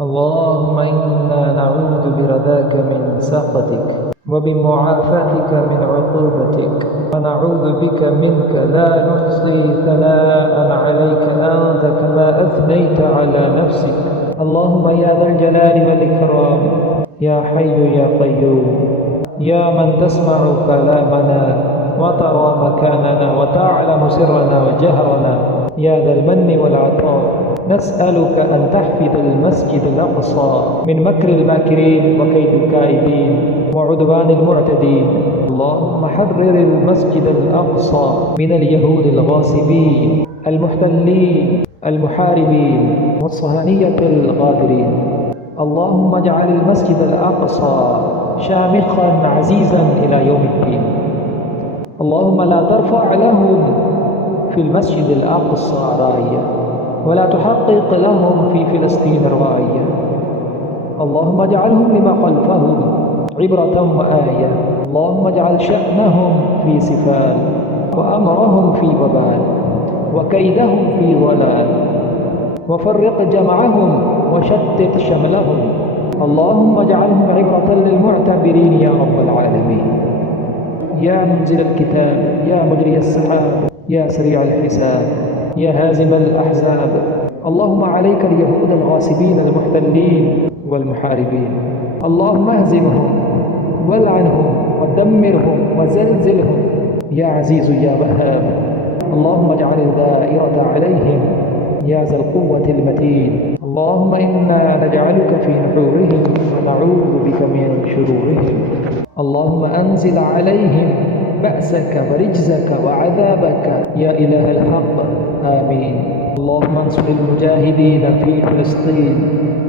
اللهم إنا نعوذ برضاك من سخطك وبمعافاتك من عقوبتك، ونعوذ بك منك لا نحصي ثناء عليك أنت كما أثنيت على نفسك. اللهم يا ذا الجلال والإكرام، يا حي يا قيوم، يا من تسمع كلامنا وترى مكاننا وتعلم سرنا وجهرنا، يا ذا المن والعطاء، نسألك أن تحفظ المسجد الأقصى من مكر الماكرين وكيد الكائدين وعدوان المعتدين. اللهم حرر المسجد الأقصى من اليهود الغاصبين المحتلين المحاربين والصهاينة الغادرين. اللهم اجعل المسجد الأقصى شامخا عزيزا إلى يوم الدين. اللهم لا ترفع لهم في المسجد الأقصى راية، ولا تحقق لهم في فلسطين رواية. اللهم اجعلهم لما خلفهم عبرة وآية. اللهم اجعل شأنهم في سفال، وأمرهم في وبال، وكيدهم في ضلال، وفرق جمعهم وشتت شملهم. اللهم اجعلهم عبرة للمعتبرين يا رب العالمين. يا منزل الكتاب، يا مجري السحاب، يا سريع الحساب، يا هازم الأحزاب، اللهم عليك اليهود الغاصبين المحتلين والمحاربين. اللهم اهزمهم والعنهم ودمرهم وزلزلهم يا عزيز يا وهاب. اللهم اجعل الدائرة عليهم يا ذا القوة المتين. اللهم إنا نجعلك في نحورهم ونعوذ بك من شرورهم. اللهم أنزل عليهم بأسك ورجزك وعذابك يا إله الحق. آمين. اللهم انصر المجاهدين في فلسطين،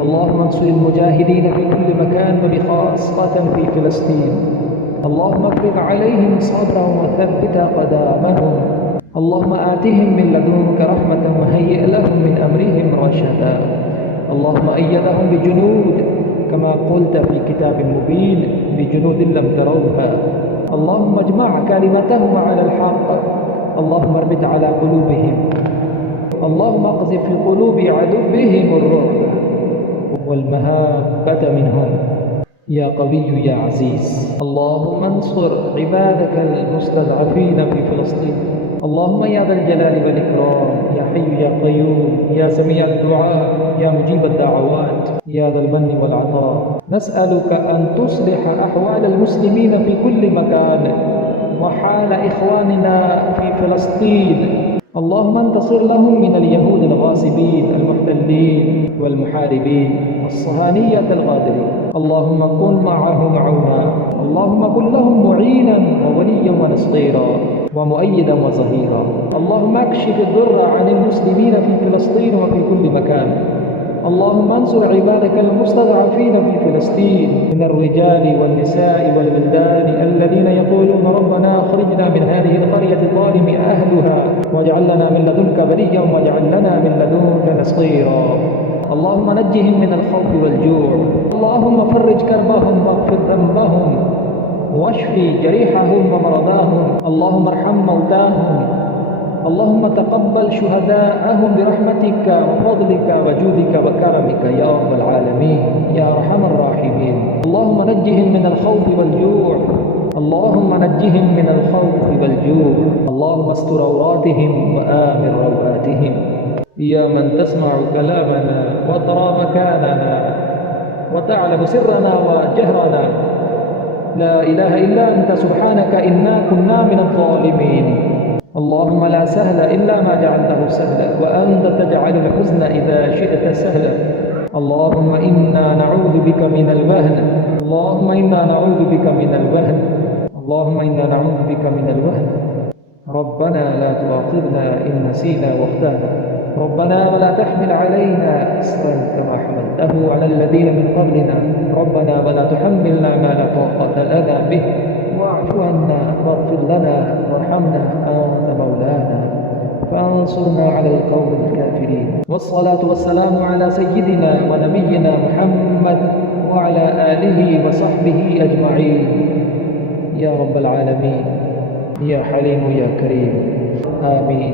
اللهم انصر المجاهدين في كل مكان وبخاصة في فلسطين. اللهم افرغ عليهم صبرا وثبت قدامهم. اللهم آتهم من لدنك رحمة وهيئ لهم من أمرهم رشدا. اللهم أيدهم بجنود كما قلت في كتاب مبين، بجنود لم تروها. اللهم اجمع كلمتهم على الحق. اللهم اربط على قلوبهم. اللهم اقذف في قلوب عدوهم الرعب والمهابة منهم يا قوي يا عزيز. اللهم انصر عبادك المستضعفين في فلسطين. اللهم يا ذا الجلال والإكرام، يا حي يا قيوم، يا سميع الدعاء، يا مجيب الدعوات، يا ذا المن والعطاء، نسألك أن تصلح أحوال المسلمين في كل مكان وحال إخواننا في فلسطين. اللهم انتصر لهم من اليهود الغاصبين المحتلين والمحاربين والصهاينة الغادرين. اللهم كن معهم عونا، اللهم كن لهم معينا ووليا ونصيرا ومؤيدا وظهيرا. اللهم اكشف الضر عن المسلمين في فلسطين وفي كل مكان. اللهم انصر عبادك المستضعفين في فلسطين من الرجال والنساء والولدان الذين يقولون ربنا اخرجنا من هذه القرية الظالم أهلها واجعل لنا من لدنك وليا واجعل لنا من لدنك نصيرا. اللهم نجهم من الخوف والجوع. اللهم فرج كربهم واغفر ذنبهم واشفي جريحهم ومرضاهم. اللهم ارحم موتاهم. اللهم تقبل شهداءهم برحمتك وفضلك وجودك وكرمك يا رب العالمين يا أرحم الراحمين. اللهم نجهم من الخوف والجوع. اللهم نجهم من الخوف والجوع. اللهم استر عوراتهم وآمن روآتهم. يا من تسمع كلامنا وترى مكاننا وتعلم سرنا وجهرنا، لا إله إلا أنت سبحانك إنا كنا من الظالمين. اللهم لا سهل إلا ما جعلته سهلا، وأنت تجعل الحزن إذا شئت سهلا. اللهم إنا نعوذ بك من الوهن، اللهم إنا نعوذ بك من الوهن، اللهم إنا نعوذ بك من الوهن. ربنا لا تؤاخذنا إن نسينا واخطأنا، ربنا ولا تحمل علينا إصرا كما حملته على الذين من قبلنا، ربنا ولا تحملنا ما لا طاقة لنا به، واعف عنا واغفر لنا وارحمنا أنت مولانا فانصرنا على القوم الكافرين. والصلاة والسلام على سيدنا ونبينا محمد وعلى آله وصحبه أجمعين يا رب العالمين يا حليم يا كريم. آمين.